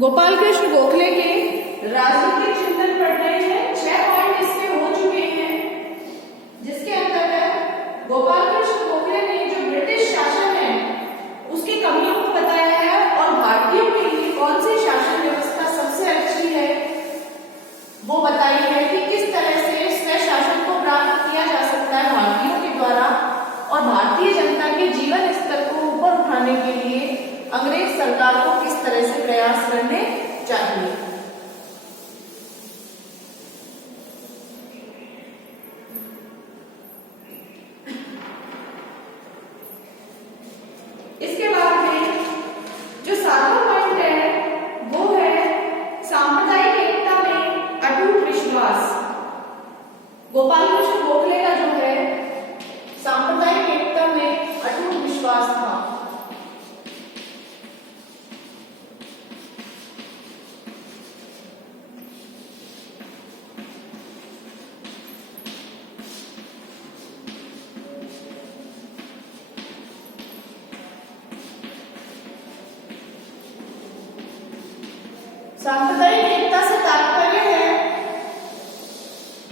गोपाल कृष्ण गोखले के राजनीतिक चिंतन पढ़ रहे हैं। 6 पॉइंट इसके हो चुके हैं, जिसके अंतर्गत गोपाल कृष्ण गोखले ने जो ब्रिटिश शासन है उसकी कमियों को बताया है और भारतीयों के लिए कौन सी शासन व्यवस्था सबसे अच्छी है वो बताई है कि किस तरह से स्वशासन को प्राप्त किया जा सकता है भारतीयों के द्वारा, और भारतीय जनता के जीवन स्तर को ऊपर उठाने के लिए अंग्रेज सरकार को किस तरह से प्रयास करने चाहिए। इसके बाद में जो 7वां पॉइंट है वो है सांप्रदायिक एकता में अटूट विश्वास। गोपाल कृष्ण गोखले का जो है सांप्रदायिक एकता में अटूट विश्वास था। सांप्रदायिक एकता से तात्पर्य है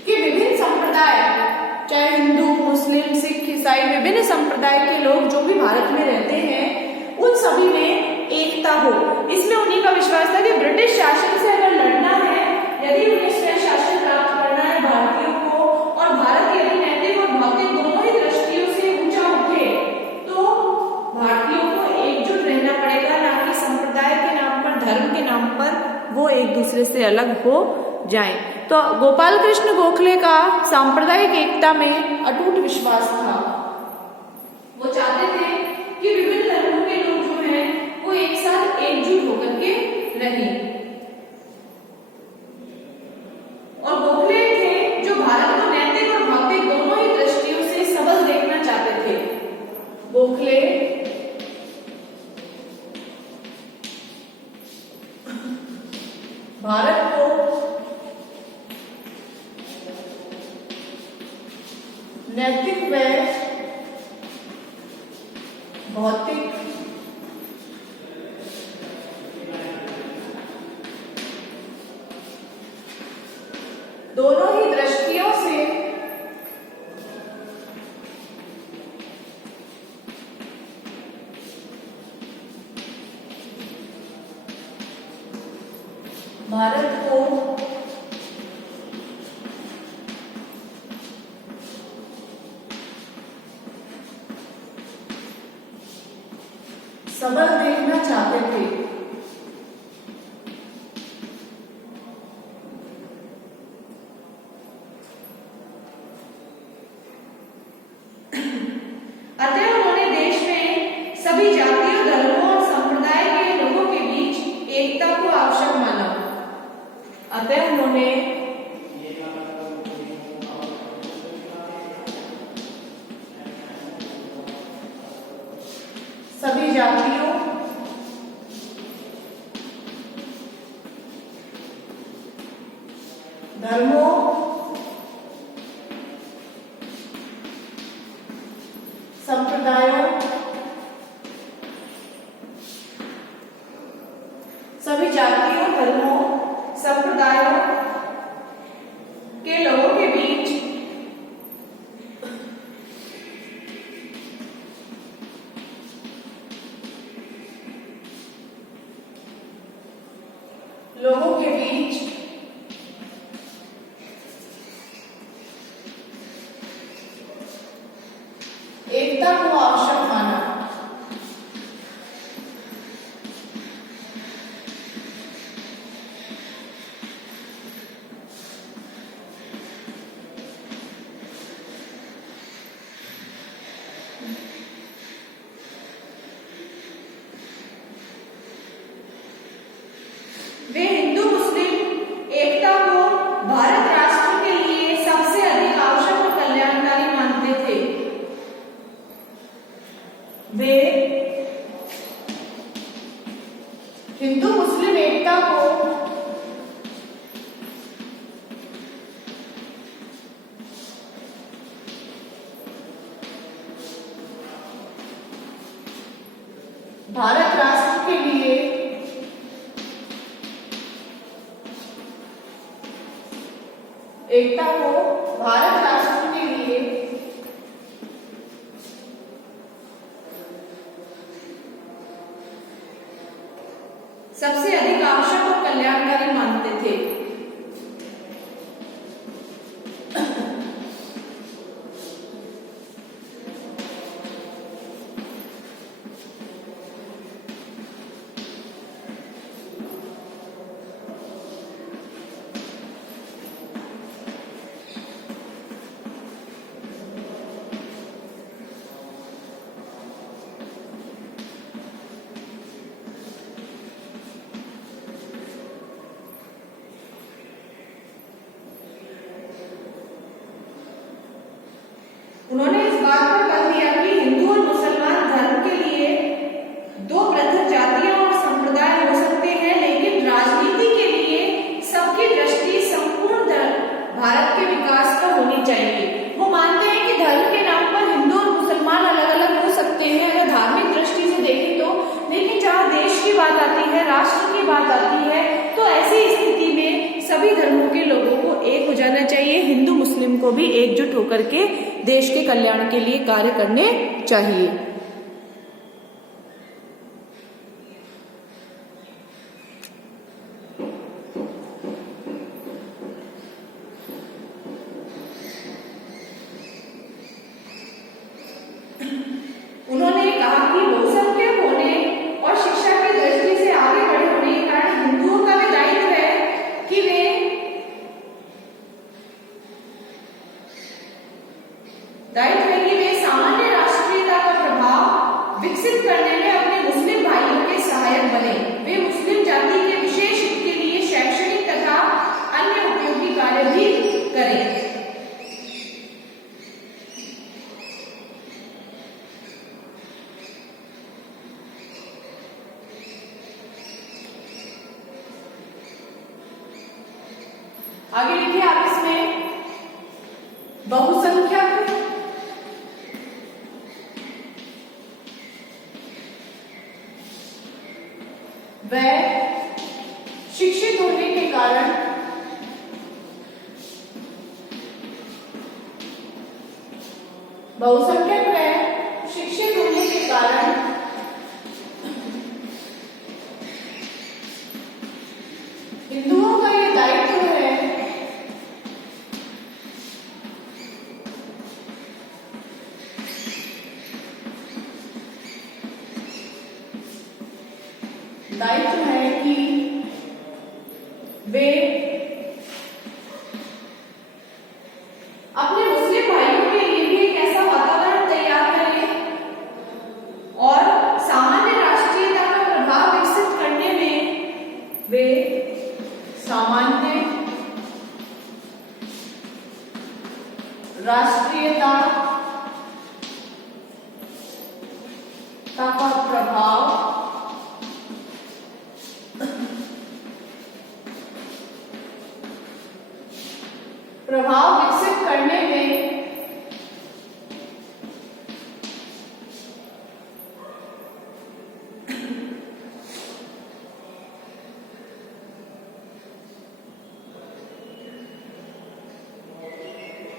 कि विभिन्न संप्रदाय, चाहे हिंदू, मुस्लिम, सिख, ईसाई, विभिन्न संप्रदाय के लोग जो भी भारत में रहते हैं उन सभी में एकता हो। इसमें उन्हीं का विश्वास था कि ब्रिटिश शासन से अगर लड़ना है, यदि उन्हें स्वशासन प्राप्त करना है भारतीयों को, और भारत यदि नैतिक और भौतिक दोनों ही दृष्टियों से ऊंचा उठे, तो भारतीयों को एकजुट रहना पड़ेगा, ना कि संप्रदाय के नाम पर, धर्म के नाम पर वो एक दूसरे से अलग हो जाएं। तो गोपाल कृष्ण गोखले का सांप्रदायिक एकता में अटूट विश्वास था। वो चाहते थे कि विभिन्न धर्मों के लोग जो हैं वो एक साथ एकजुट होकर के रहें। और गोखले थे जो भारत को नैतिक और भौतिक दोनों ही दृष्टियों से सबल देखना चाहते थे। गोखले भारत को नैतिक व भौतिक दोनों ही दृष्टियों से भारत को सबल देखना चाहते थे। अतः उन्होंने देश में सभी जातियों, धर्मों और संप्रदाय के लोगों के बीच एकता को आवश्यक माना। अतः उन्होंने सभी जातियों, धर्मों, संप्रदायों, सभी जातियों, धर्मों, संप्रदायों के लोगों के बीच एकता को आवश्यक माना। वे हिंदू मुस्लिम एकता को भारत राष्ट्र के लिए सबसे अधिक आवश्यक और कल्याणकारी मानते थे। वे हिंदू मुस्लिम एकता को भारत राष्ट्र के लिए एकता को भारत राष्ट्र के लिए सबसे अधिक आवश्यक और कल्याणकारी मानते थे। उन्होंने इस बात पर बल दिया कि हिंदू और मुसलमान धर्म के लिए दो पृथक जातियां और संप्रदाय हो सकते हैं, लेकिन राजनीति के लिए सबकी दृष्टि संपूर्ण भारत के विकास पर होनी चाहिए। वो मानते हैं कि धर्म के नाम पर हिंदू और मुसलमान अलग अलग हो सकते हैं अगर धार्मिक दृष्टि से देखें तो, लेकिन जहाँ देश की बात आती है, राष्ट्र की बात आती है, तो ऐसी स्थिति में सभी धर्मों के लोगों को एक हो जाना चाहिए। हिंदू मुस्लिम को भी एकजुट होकर के देश के कल्याण के लिए कार्य करने चाहिए। उन्होंने कहा कि बहुसंख्यक होने और शिक्षा की दृष्टि से आगे बढ़े होने के कारण हिंदुओं का भी दायित्व है कि वे सामान्य राष्ट्रीयता का प्रभाव विकसित करने में अपने मुस्लिम भाइयों के सहायक बने। वे मुस्लिम जाति के विशेष हित के लिए शैक्षणिक तथा अन्य उपयोगी कार्य भी करें। आगे लिखिए आप इसमें बहुसंख्यक व शिक्षित होने के कारण बहुसंख्यक व शिक्षित होने के कारण हिंदुओं का ये दायित्व है कि वे अपने मुस्लिम भाइयों के लिए भी एक ऐसा वातावरण तैयार करें और सामान्य राष्ट्रीयता का प्रभाव विकसित करने में वे सामान्य राष्ट्रीयता का प्रभाव विकसित करने में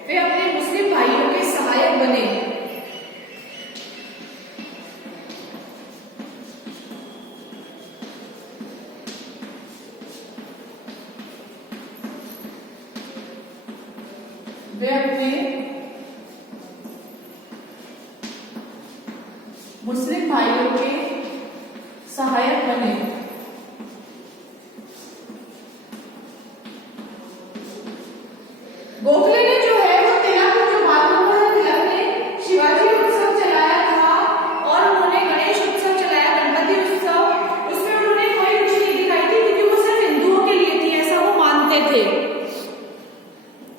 वे अपने मुस्लिम भाइयों के सहायक बने। वे अपने मुस्लिम भाइयों के सहायक बने। गोखले ने जो है वो तिलक जो बालगंगाधर तिलक ने शिवाजी उत्सव चलाया था और उन्होंने गणेश उत्सव चलाया, गणपति उत्सव, उसमें उन्होंने कोई खुशी नहीं दिखाई थी क्योंकि वो सिर्फ हिंदुओं के लिए थी, ऐसा वो मानते थे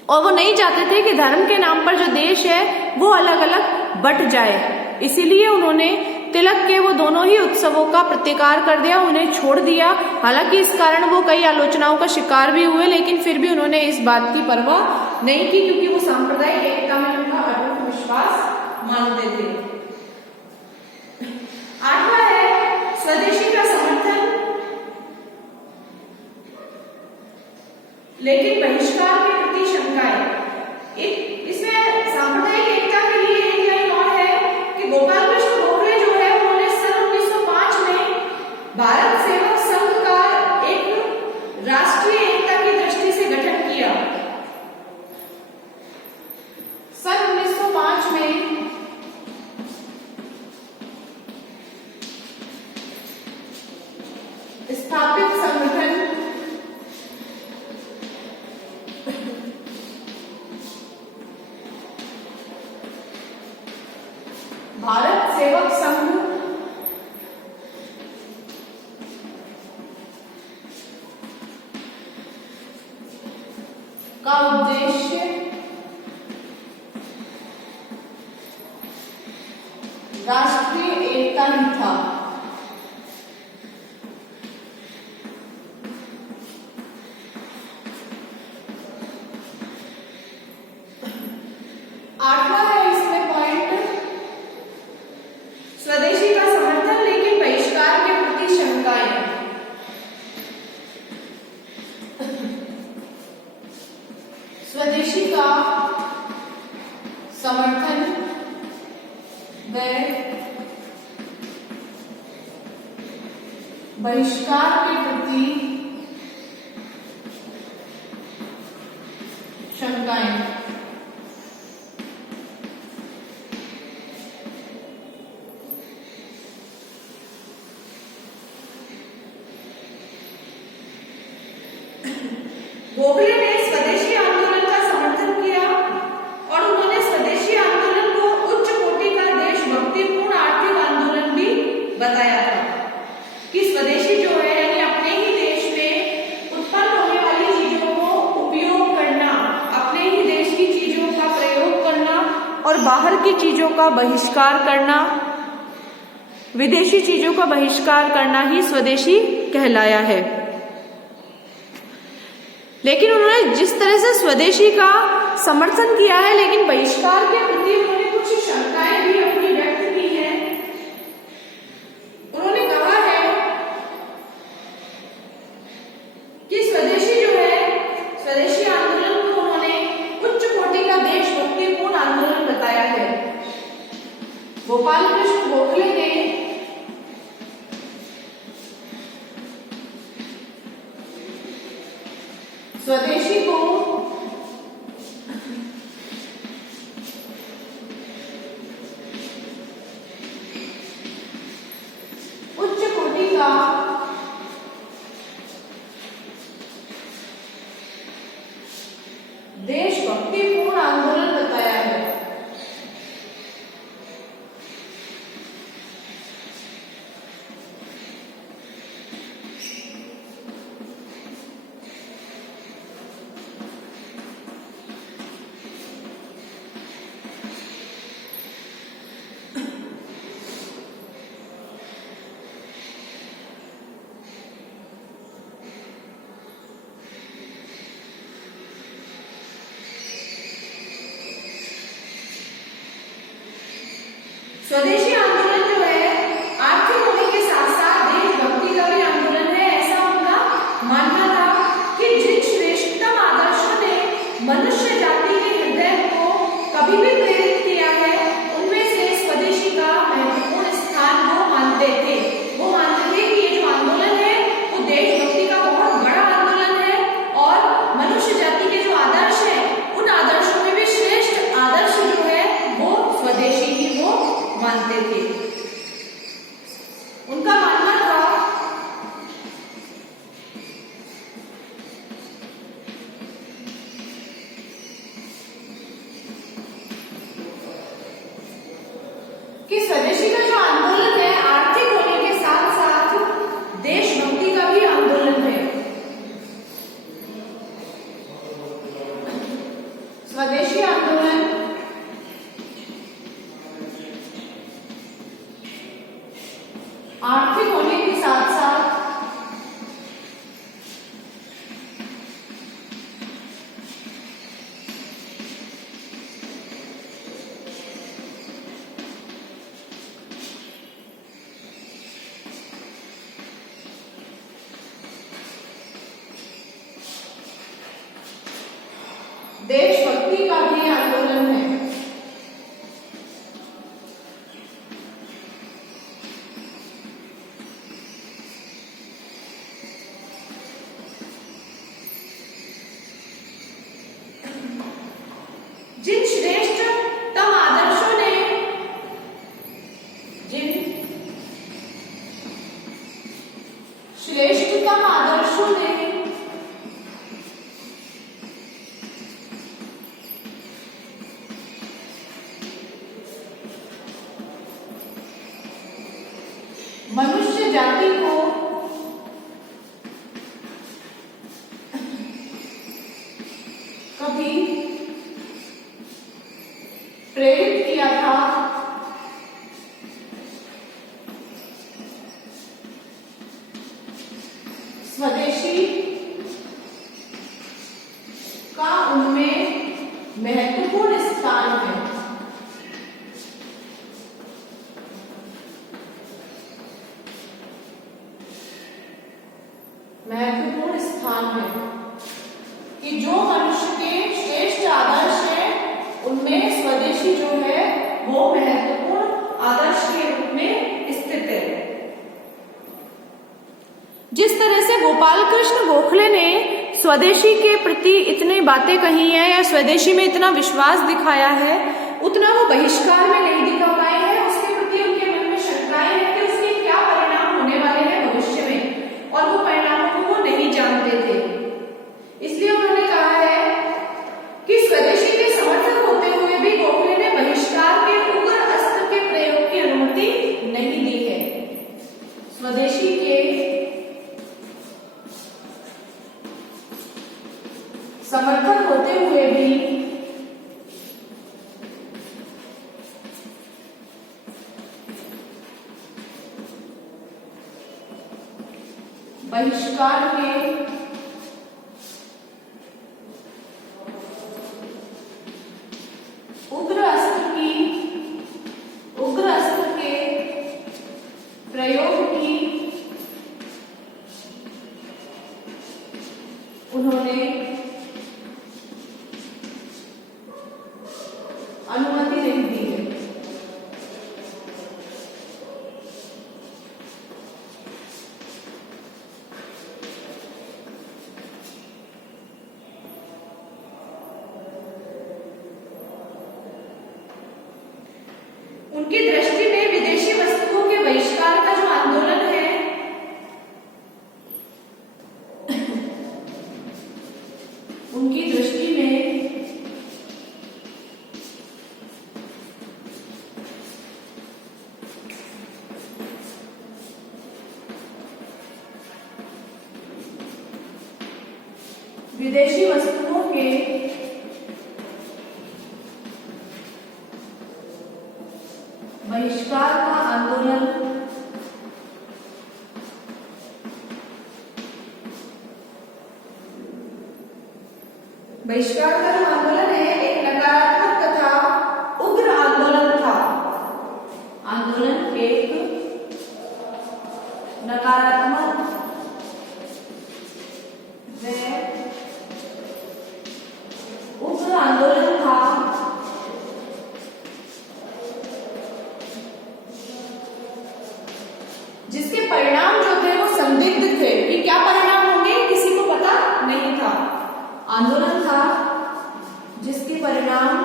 और वो नहीं चाहते थे कि धर्म के नाम पर जो देश है वो अलग अलग बट जाए। इसीलिए उन्होंने तिलक के वो दोनों ही उत्सवों का प्रतिकार कर दिया, उन्हें छोड़ दिया। हालांकि इस कारण वो कई आलोचनाओं का शिकार भी हुए, लेकिन फिर भी उन्होंने इस बात की परवाह नहीं की क्योंकि वो सांप्रदायिक एकता में उनका अटूट विश्वास मानते थे। 8वां है स्वदेशी का समर्थन। लेकिन बहिष्कार के प्रति शंकाएं। इसमें सांप्रदायिक एकता के लिए एक लाइन और है कि गोपाल कृष्ण गोखले जो है उन्होंने सन 1905 में भारत सेवक संघ का एक राष्ट्रीय एकता की दृष्टि से गठन किया। सन 1905 में स्थापित संगठन भारत सेवक संघ का उद्देश्य राष्ट्रीय एकता ही था। आठवां है इसमें पॉइंट, स्वदेशी का समर्थन लेकिन बहिष्कार के प्रति शंकाएं। स्वदेशी का समर्थन व बहिष्कार के प्रति शंकाएं। गोखले ने स्वदेशी आंदोलन का समर्थन किया और उन्होंने स्वदेशी आंदोलन को उच्च कोटि का देशभक्तिपूर्ण आर्थिक आंदोलन भी बताया था कि स्वदेशी जो है यानी अपने ही देश में उत्पन्न होने वाली चीजों को उपयोग करना, अपने ही देश की चीजों का प्रयोग करना और बाहर की चीजों का बहिष्कार करना, विदेशी चीजों का बहिष्कार करना ही स्वदेशी कहलाया है। लेकिन उन्होंने जिस तरह से स्वदेशी का समर्थन किया है लेकिन बहिष्कार के प्रति उन्होंने कुछ शंकाएं भी अपनी व्यक्त की हैं। उन्होंने कहा है कि स्वदेशी जो है, स्वदेशी आंदोलन को उन्होंने उच्च कोटि का देशभक्तिपूर्ण आंदोलन बताया है। गोपाल कृष्ण गोखले ने स्वदेशी को उच्च कोटि का देशभक्तिपूर्ण आंदोलन बताया है। स्वदेशी आंदोलन जो है आर्थिक होने के साथ साथ देशभक्ति का भी आंदोलन है, ऐसा उनका मानना था कि जिन श्रेष्ठतम आदर्शों ने मनुष्य जाति के हृदय को कभी भी प्रेरित किया है उनमें से स्वदेशी का महत्वपूर्ण स्थान वो मानते थे। वो मानते थे कि ये जो आंदोलन है वो देशभक्ति का बहुत बड़ा आंदोलन है और मनुष्य जाति के जो आदर्श है उन आदर्शों में भी श्रेष्ठ आदर्श जो है वो स्वदेशी ही वो मानते थे। देशभक्ति का भी आंदोलन है। जिन श्रेष्ठतम आदर्शों ने मनुष्य जाति को कभी प्रेरित किया था, स्वदेशी का उनमें महत्वपूर्ण स्थान है। महत्वपूर्ण स्थान है कि जो मनुष्य के श्रेष्ठ आदर्श है उनमें स्वदेशी जो है वो महत्वपूर्ण आदर्श के रूप में स्थित है। जिस तरह से गोपाल कृष्ण गोखले ने स्वदेशी के प्रति इतनी बातें कही है या स्वदेशी में इतना विश्वास दिखाया है, उतना वो बहिष्कार में नहीं दिखा पाए हैं। उसके प्रति उनके मन में शंकाएं हैं कि उसके क्या परिणाम होने वाले हैं भविष्य में, और वो परिणामों को वो नहीं जानते थे। इसलिए उन्होंने कहा है कि स्वदेशी के समर्थक होते हुए भी गोखले ने बहिष्कार के उग्र अस्त्र के प्रयोग की अनुमति नहीं दी है। स्वदेशी के समर्थक होते हुए भी बहिष्कार के उग्र अस्त्र के प्रयोग की उन्होंने अनुमति नहीं दी है। उनकी दृष्टि में विदेशी वस्तुओं के बहिष्कार का जो आंदोलन है उनकी दृष्टि में विदेशी वस्तुओं के बहिष्कार का आंदोलन है एक नकारात्मक तथा उग्र आंदोलन था। आंदोलन एक नकारात्मक व उग्र आंदोलन था, जिसके परिणाम जो थे वो संदिग्ध थे कि क्या परिणाम होंगे, किसी को पता नहीं था। आंदोलन था जिसके परिणाम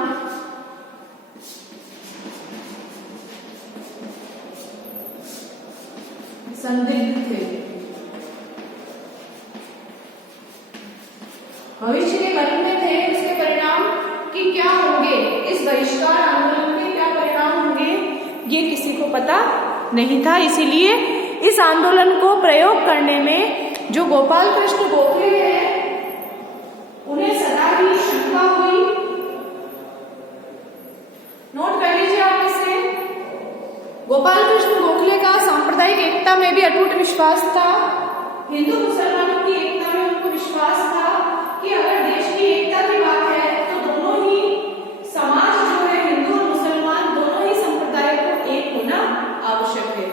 संदिग्ध थे। भविष्य के मन में थे उसके परिणाम कि क्या होंगे, इस बहिष्कार आंदोलन के क्या परिणाम होंगे, ये किसी को पता नहीं था। इसीलिए इस आंदोलन को प्रयोग करने में जो गोपाल कृष्ण गोखले हैं उन्हें सदा ही शंका हुई। नोट कर लीजिए आप इसे। गोपाल कृष्ण गोखले का सांप्रदायिक एकता में भी अटूट विश्वास था। हिंदू मुसलमानों की एकता में उनको विश्वास था कि अगर देश की एकता की बात है तो दोनों ही समाज जो है, हिंदू और मुसलमान दोनों ही संप्रदाय को एक होना आवश्यक है,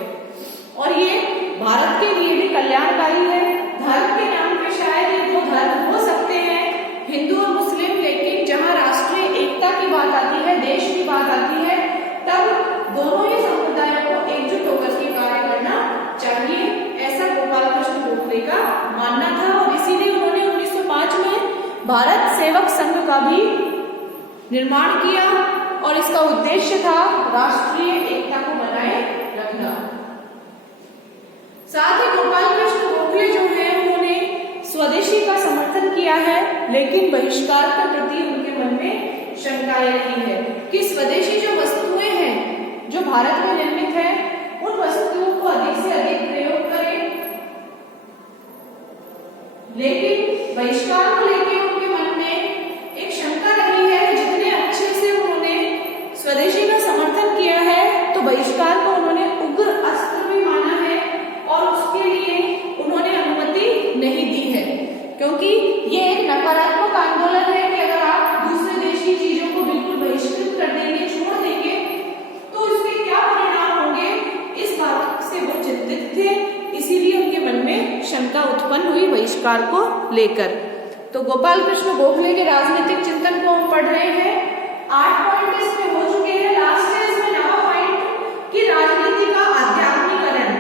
और ये भारत के लिए भी कल्याणकारी है। धर्म के नाम पे शायद ये दो धर्म हो सकते हैं, हिंदू और मुस्लिम, लेकिन जहां भारत सेवक संघ का भी निर्माण किया और इसका उद्देश्य था राष्ट्रीय एकता को बनाए रखना। साथ ही गोपाल कृष्ण गोखले जो है उन्होंने स्वदेशी का समर्थन किया है, लेकिन बहिष्कार के प्रति उनके मन में शंकाएं रही है कि स्वदेशी जो वस्तुएं हैं जो भारत में निर्मित है उन वस्तुओं को अधिक से अधिक प्रयोग करें, लेकिन बहिष्कार को लेकर उनके मन में एक शंका रही है। जितने अच्छे से उन्होंने स्वदेशी का समर्थन किया है तो बहिष्कार को उन्होंने उग्र अस्त्र भी माना है और उसके लिए उन्होंने अनुमति नहीं दी है, क्योंकि ये एक नकारात्मक आंदोलन है कि अगर आप दूसरे देश की चीजों को बिल्कुल बहिष्कृत कर देंगे, छोड़ देंगे, तो इसके क्या परिणाम होंगे, इस बात से वो चिंतित थे। इसीलिए उनके मन में शंका उत्पन्न हुई बहिष्कार को लेकर। तो गोपाल कृष्ण गोखले के राजनीतिक चिंतन को हम पढ़ रहे हैं। 8 पॉइंट इसमें हो चुके हैं। लास्ट है इसमें 9वां पॉइंट कि राजनीति का आध्यात्मिकरण।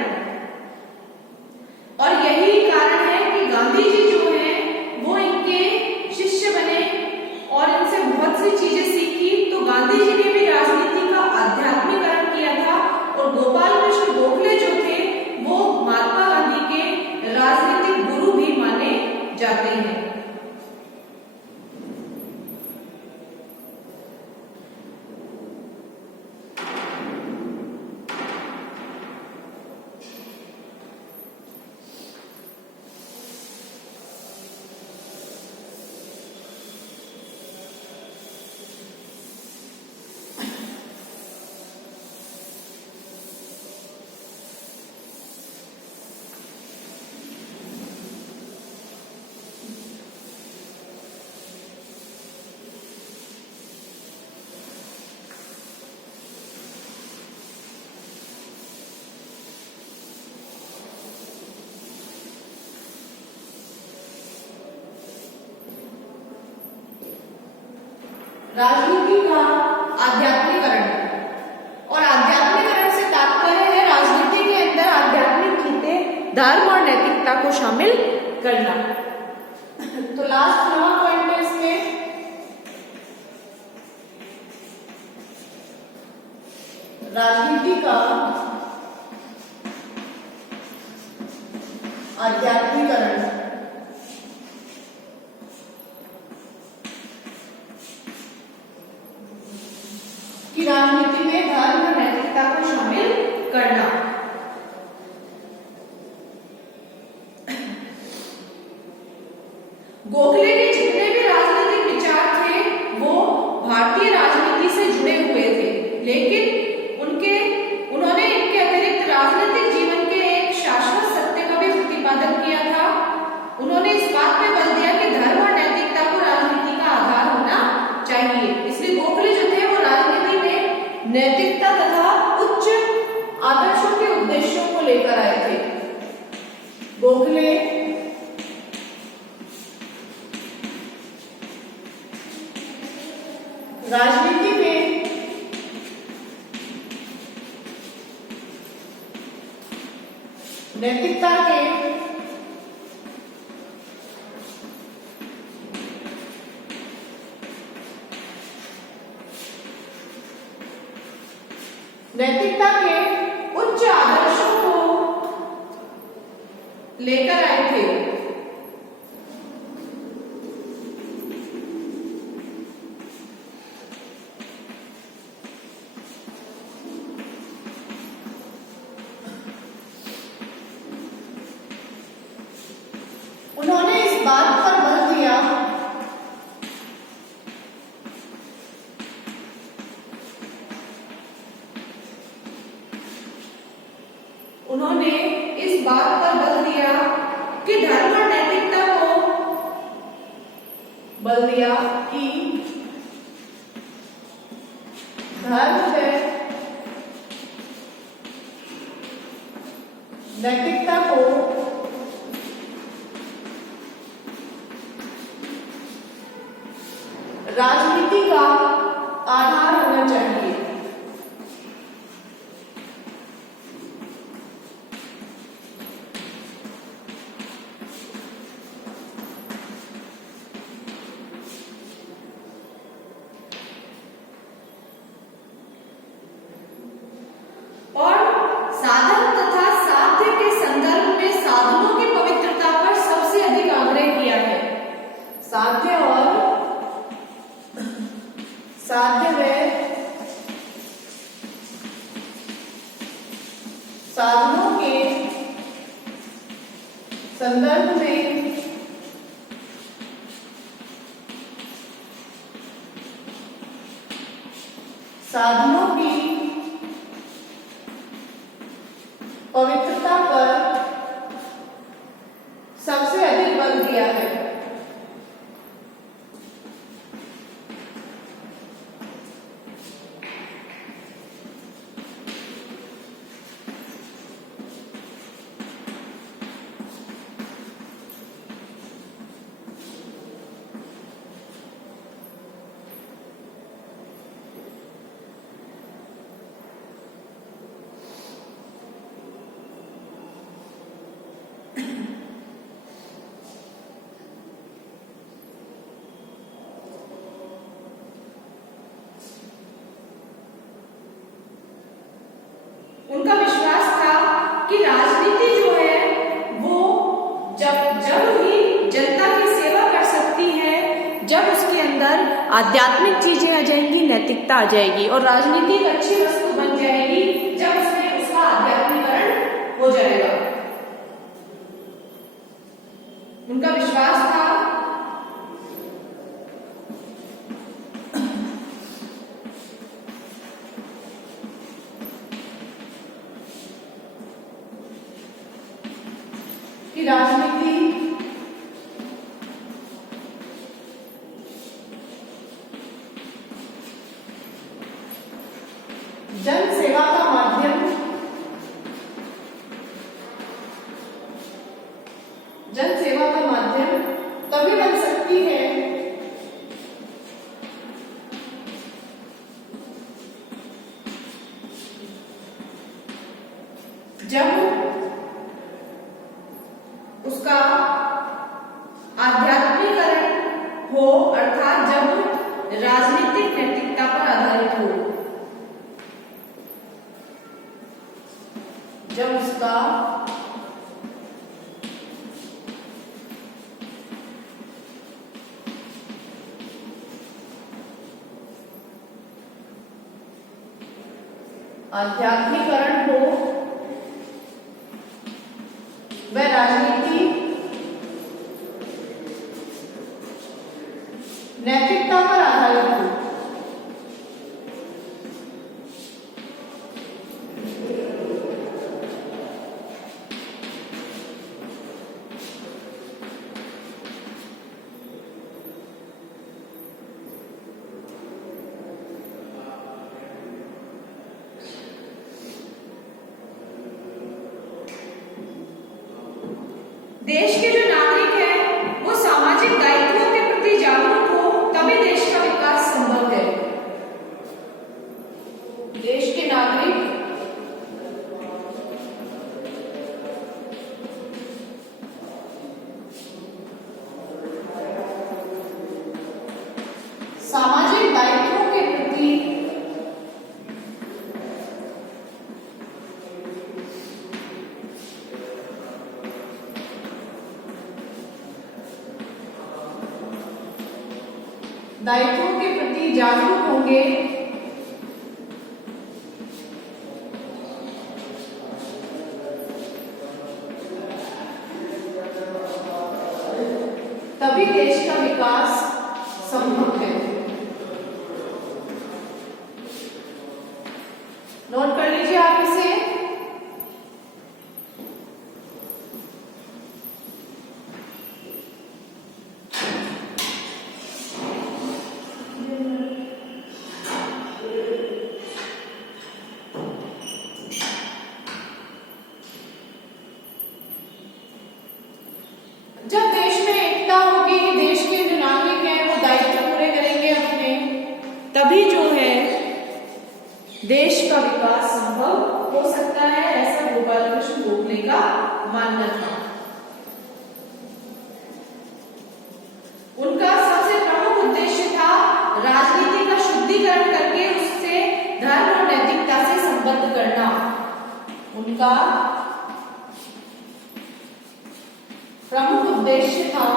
और यही कारण है कि गांधी जी जो हैं वो इनके शिष्य बने और इनसे बहुत सी चीजें सीखी। तो गांधी जी ने भी राजनीति का आध्यात्मिकरण किया था और गोपाल कृष्ण गोखले जो थे वो महात्मा गांधी के राजनीतिक गुरु भी माने जाते हैं। राजनीति का आध्यात्मिकरण, और आध्यात्मिकरण से तात्पर्य है राजनीति के अंदर आध्यात्मिक नीति, धर्म और नैतिकता को शामिल करना। तो लास्ट 9वां पॉइंट है इसमें राजनीति का आध्यात्मिकरण। कि राजनीति में धर्म और नैतिकता को शामिल करना। गोखले के जितने भी राजनीतिक विचार थे वो भारतीय राजनीति से जुड़े हुए थे, लेकिन उन्होंने इनके अतिरिक्त राजनीतिक जीवन के एक शाश्वत सत्य का भी प्रतिपादन किया था। उन्होंने इस बात पे बल दिया कि धर्म और नैतिकता को राजनीति का आधार होना चाहिए। इसलिए गोखले जो थे वो राजनीति में नैतिकता तथा उच्च आदर्शों के उद्देश्यों को लेकर आए थे। गोखले राजनीति में नैतिकता के उच्च आदर्शों को लेकर आए थे। उन्होंने इस बात पर बल दिया कि धर्म और नैतिकता को बल दिया कि धर्म है नैतिकता को राजनीति का आधार होना चाहिए। साधनों की पवित्रता पर सबसे अधिक बल दिया है। उनका विश्वास था कि राजनीति जो है वो जब ही जनता की सेवा कर सकती है, जब उसके अंदर आध्यात्मिक चीजें आ जाएंगी, नैतिकता आ जाएगी, और राजनीति एक अच्छी वस्तु बन जाएगी जब उसमें उसका आध्यात्मिकरण हो जाएगा। उनका विश्वास था कि राजनीति जन सेवा का माध्यम, जन सेवा का माध्यम तभी बन सकती है जब उसका आध्यात्मिकरण हो, अर्थात जब राजनीतिक नैतिकता पर आधारित हो, जब उसका आध्यात्मिकरण हो, वह राजनीति नैतिकता पर आधारित हो। देश के जो नागरिक हैं वो सामाजिक दायित्वों के प्रति जागरूक हो, तभी देश का विकास संभव है। देश के नागरिक सामाजिक दायित्वों के प्रति जागरूक होंगे, तभी देश का विकास संभव है। नोट कर लीजिए आप इसे। जब देश में एकता होगी, देश के जो नागरिक हैं वो दायित्व पूरे करेंगे अपने, तभी जो है देश का विकास संभव हो सकता है, ऐसा गोपाल कृष्ण गोखले का मानना था। उनका सबसे प्रमुख उद्देश्य था राजनीति का शुद्धिकरण करके उससे धर्म और नैतिकता से संबद्ध करना। उनका प्रमुख उद्देश्य था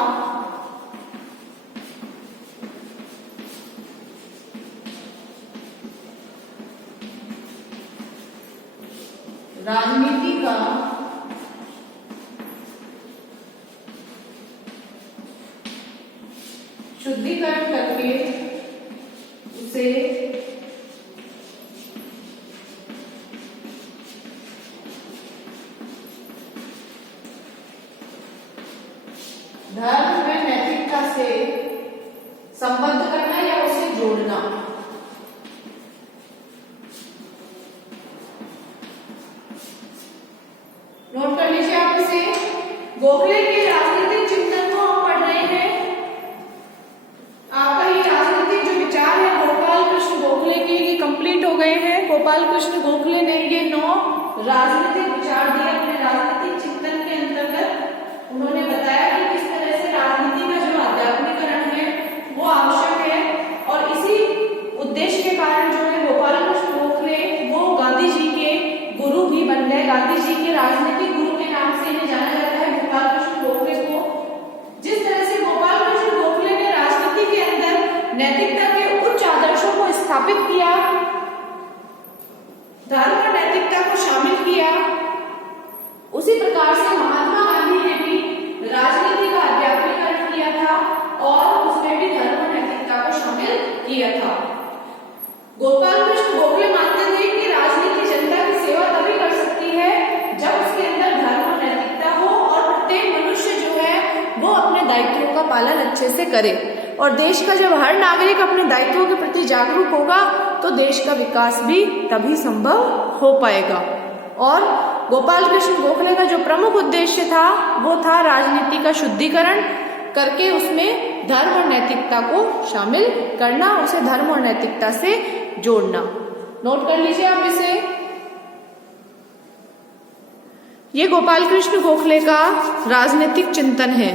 राजनीति का शुद्धिकरण करके उसे संबद्ध करना या उसे जोड़ना। नोट कर लीजिए आप इसे। गोखले के राजनीतिक चिंतन को हम पढ़ रहे हैं। आपका ये राजनीतिक जो विचार है गोपाल कृष्ण गोखले के, ये कंप्लीट हो गए हैं। गोपाल कृष्ण गोखले ने ये 9 राजनीतिक विचार दिए अपने राजनीतिक चिंतन के अंतर्गत। उन्होंने बताया कि किस तरह से राजनीति का जो आध्यात्मिकरण है वो आवश्यक है, और इसी उद्देश्य के कारण जो है गोपाल कृष्ण गोखले वो गांधी जी के गुरु भी बन गए। गांधी जी के राजनीतिक गुरु के नाम से इन्हें जाना जाता है, गोपाल कृष्ण गोखले को। जिस तरह से गोपाल कृष्ण गोखले ने राजनीति के अंदर नैतिकता के उच्च आदर्शों को स्थापित किया, धर्म और नैतिकता को शामिल किया, उसी प्रकार से महात्मा गांधी ने भी राजनीति का अध्यात्मीकरण किया था और उसमें भी धर्म और नैतिकता को शामिल किया था। गोपाल कृष्ण गोखले मानते थे कि राजनीति जनता की सेवा तभी कर सकती है जब उसके अंदर धर्म और नैतिकता हो, और प्रत्येक मनुष्य जो है वो अपने दायित्वों का पालन अच्छे से करे। और देश का जब हर नागरिक अपने दायित्वों के प्रति जागरूक होगा तो देश का विकास भी तभी संभव हो पाएगा। और गोपाल कृष्ण गोखले का जो प्रमुख उद्देश्य था वो था राजनीति का शुद्धिकरण करके उसमें धर्म और नैतिकता को शामिल करना, उसे धर्म और नैतिकता से जोड़ना। नोट कर लीजिए आप इसे। ये गोपाल कृष्ण गोखले का राजनीतिक चिंतन है।